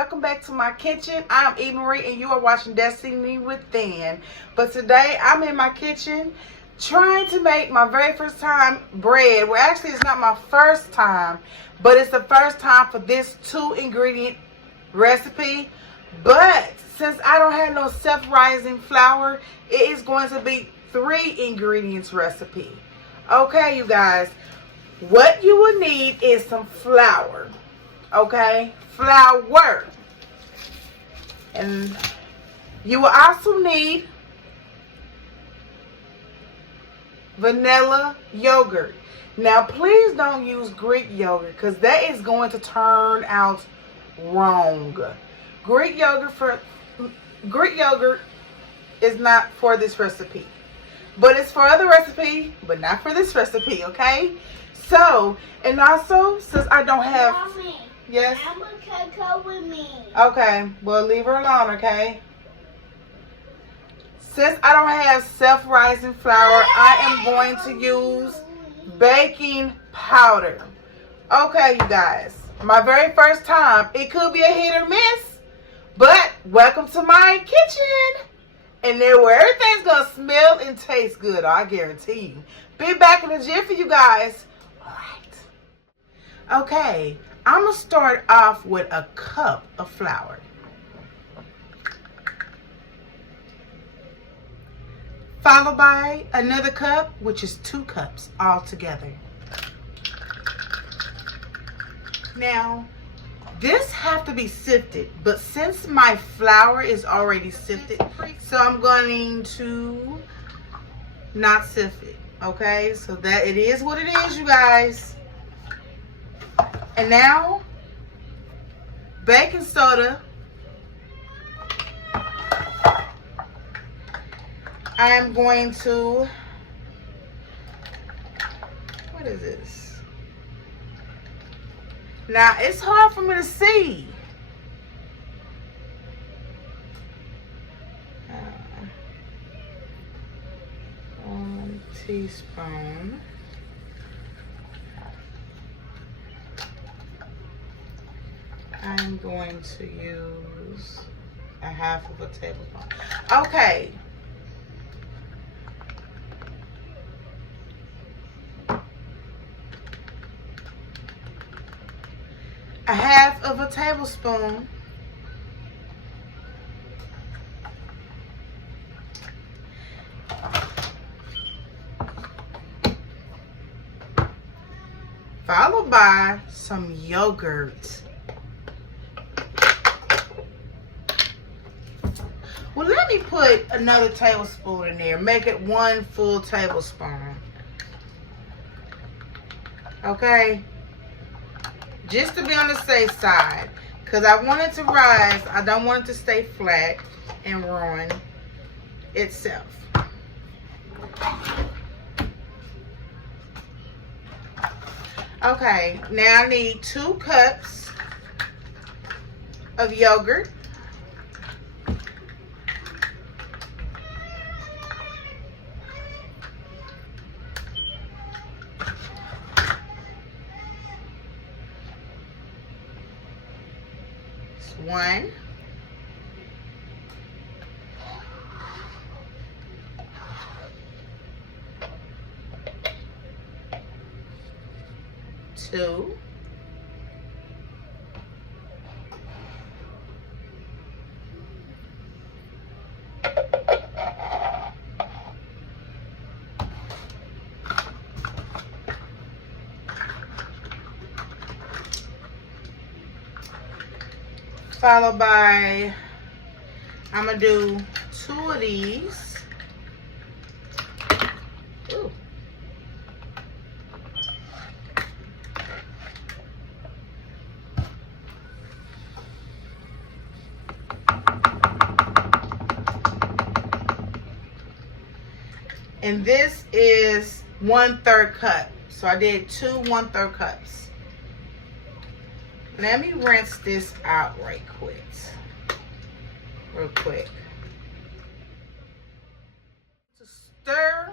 welcome back to my kitchen. I'm Eve Marie and you are watching Destiny Within. But today I'm in my kitchen trying to make my very first time bread. Well, actually it's not my first time, but it's the first time for this 2-ingredient recipe. But since I don't have no self-rising flour, it is going to be 3 ingredients recipe. Okay, you guys, what you will need is some flour. Okay, flour. And you will also need vanilla yogurt. Now please don't use Greek yogurt because that is going to turn out wrong. Greek yogurt is not for this recipe, but it's for other recipe, but not for this recipe. Okay, so, and also since I don't have Mommy, yes, I'm a cocoa with me. okay, well leave her alone. Okay, since I don't have self-rising flour, I am going to use baking powder. Okay, you guys, my very first time. It could be a hit or miss, but welcome to my kitchen. And there where everything's going to smell and taste good, I guarantee you. Be back in a jiffy, you guys. All right. Okay, I'm going to start off with a cup of flour. Followed by another cup, which is 2 cups all together. Now, this have to be sifted, but since my flour is already sifted, so I'm going to not sift it. Okay, so that it is what it is, you guys. And now, baking soda. I am going to, what is this? Now, it's hard for me to see. 1 teaspoon. I'm going to use a 1/2 of a tablespoon. Okay. A 1/2 of a tablespoon. Followed by some yogurt. Well, let me put another tablespoon in there. Make it 1 full tablespoon. Okay? Just to be on the safe side, because I want it to rise. I don't want it to stay flat and ruin itself. Okay, now I need 2 cups of yogurt. One, 2, 2 followed by, I'm going to do 2 of these. Ooh. And this is 1/3 cup. So I did 2 1/3 cups. Let me rinse this out real quick. To stir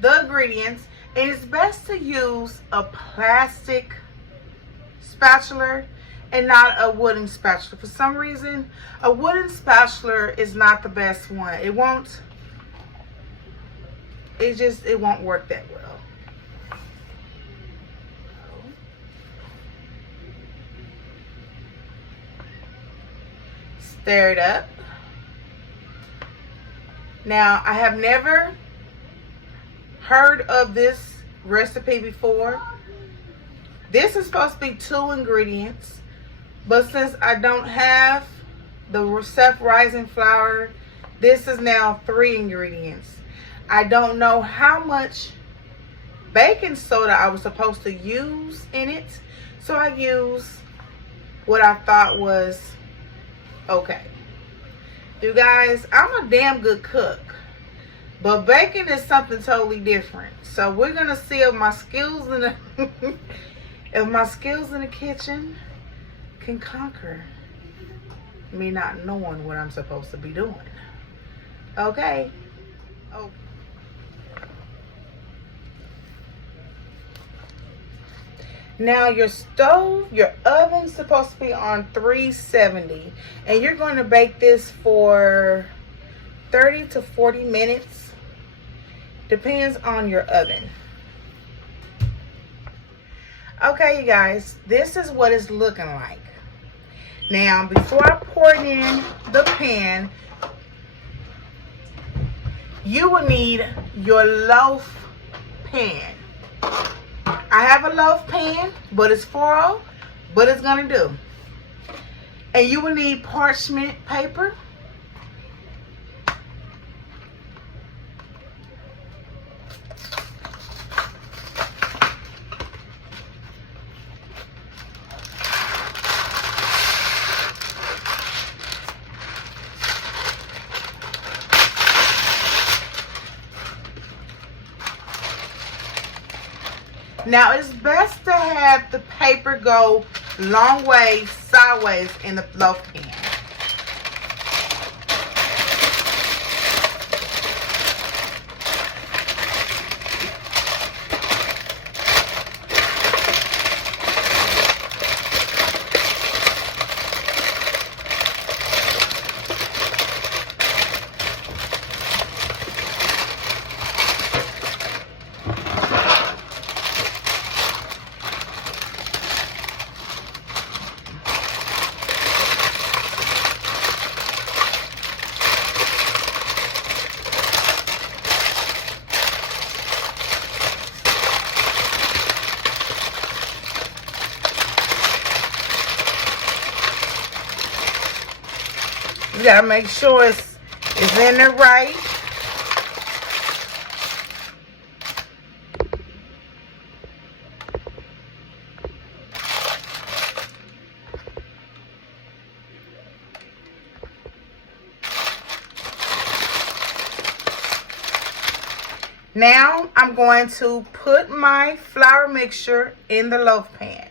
the ingredients, and it's best to use a plastic spatula and not a wooden spatula. For some reason, a wooden spatula is not the best one. It won't work that well. Stir it up. Now, I have never heard of this recipe before. This is supposed to be 2 ingredients, but since I don't have the self-rising flour, this is now 3 ingredients. I don't know how much baking soda I was supposed to use in it, so I used what I thought was okay. You guys, I'm a damn good cook, but baking is something totally different. So we're gonna see if my skills in the if my skills in the kitchen can conquer me not knowing what I'm supposed to be doing. Okay. Oh. Now your oven's supposed to be on 370, and you're going to bake this for 30 to 40 minutes. Depends on your oven. Okay, you guys, this is what it's looking like. Now, before I pour it in the pan, you will need your loaf pan. I have a loaf pan, but it's 4-0, but it's gonna do. And you will need parchment paper. Now, it's best to have the paper go long way sideways in the loaf pan. You gotta make sure it's in there right. Now I'm going to put my flour mixture in the loaf pan.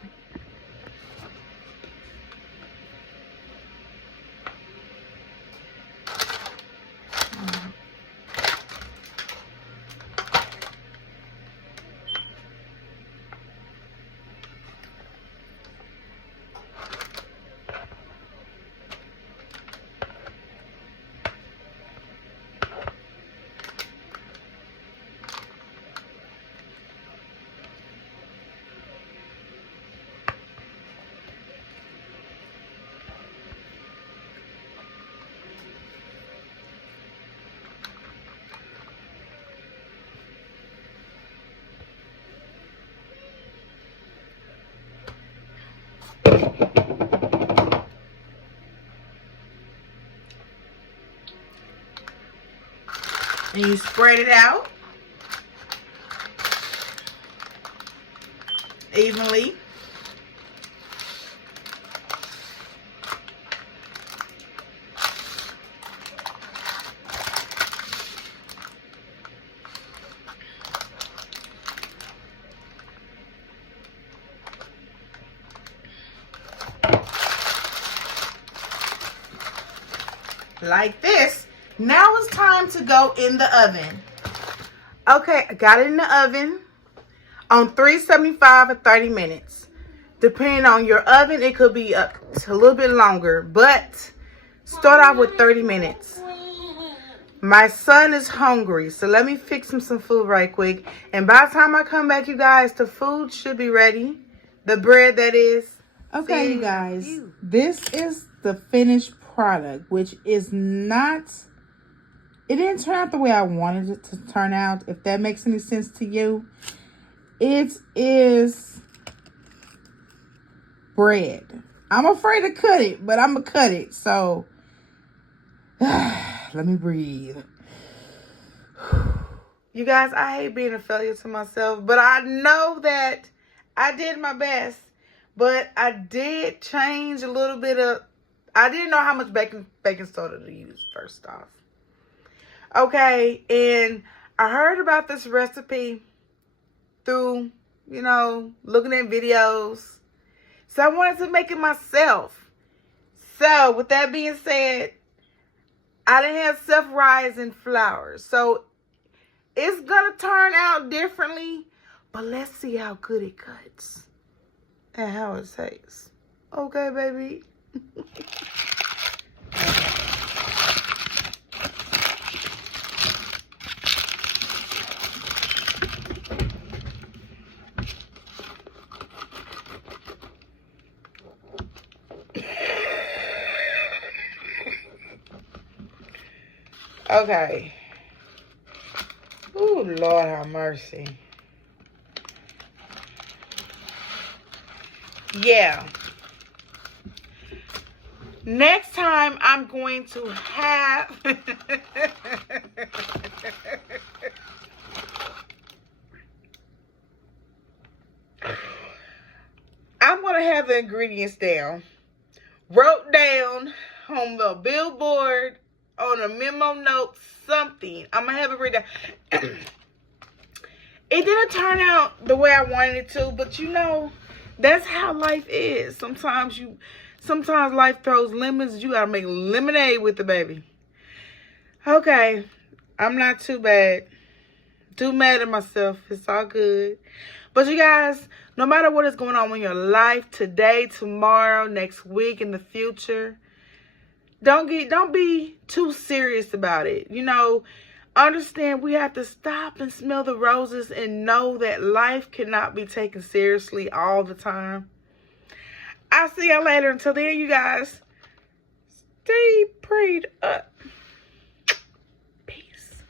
And you spread it out evenly. Like this. Now it's time to go in the oven. Okay, I got it in the oven on 375 for 30 minutes. Depending on your oven, it could be a little bit longer, but start off with 30 minutes. My son is hungry, so let me fix him some food right quick. And by the time I come back, you guys, the food should be ready. The bread, that is. Okay, you guys, this is the finished product, which is not, it didn't turn out the way I wanted it to turn out, if that makes any sense to you. It is bread. I'm afraid to cut it, but I'm going to cut it, so let me breathe. You guys, I hate being a failure to myself, but I know that I did my best. But I did change a little bit of, I didn't know how much baking soda to use first off. Okay, and I heard about this recipe through, you know, looking at videos. So I wanted to make it myself. So with that being said, I didn't have self-rising flour. So it's going to turn out differently, but let's see how good it cuts. And how it tastes. Okay, baby. Okay. Ooh, Lord have mercy. Yeah. Next time I'm going to have I'm going to have the ingredients down. Wrote down on the billboard, on a memo note, something. I'm going to have it written down. It didn't turn out the way I wanted it to, but you know, that's how life is. Sometimes life throws lemons. You gotta make lemonade with the baby. Okay, I'm not too bad. Too mad at myself. It's all good. But you guys, no matter what is going on in your life today, tomorrow, next week, in the future, don't be too serious about it. You know, understand we have to stop and smell the roses and know that life cannot be taken seriously all the time. I'll see y'all later. Until then, you guys, stay prayed up. Peace.